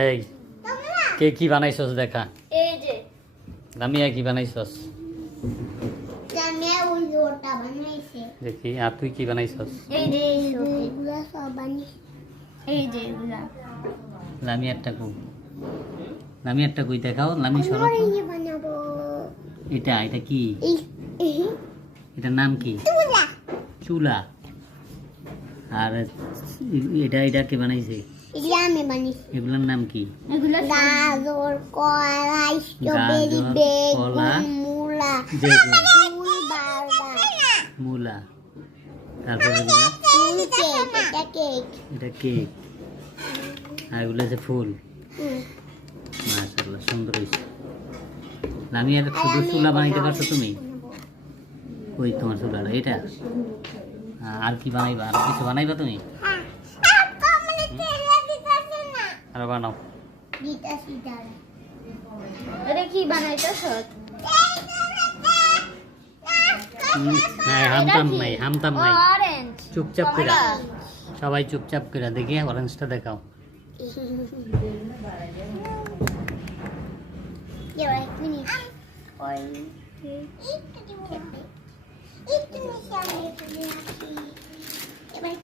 এই কে কি বানাইছস দেখা। এই যে লামিয়া কি বানাইছস জামিয়া ওই ওটা বানাইছে। দেখি আর তুই কি বানাইছস। এই যে এগুলা সব বানিয়ে এই যে এগুলা লামিয়ারটা কই, লামিয়ারটা কই দেখাও। লামি সরো তো। এই বানাবো এটা কি, এই এটার নাম কি? তুলা চুলা। আর এটা কে বানাইছে? এগুলা আমি বানিয়েছি। এগুলোর নাম কি? এগুলা গাজর কলা স্ট্রবেরি কলা, বেগুন মূলা বেগুন, ফুল বাবা মূলা। তারপরে এগুলা ফুল কেক এটা কেক এটা কেক। আর এগুলো যে ফুল। মাশাআল্লাহ সুন্দর হয়েছে। লামিয়ার শুধু চুলা বানাইতে পারছো তুমি? ওই তোমার চুলাটা এটা। আর কি বানাইবা? আর কিছু বানাইবা তুমি? আর বানাও। আরে কি বানাইতেছ? হামতাম নাই, হামতাম নাই। অরেঞ্জ চুপচাপ করে সবাই চুপচাপ করে দেখি অরেঞ্জটা দেখাও। এক মিনিট একটু মিশাই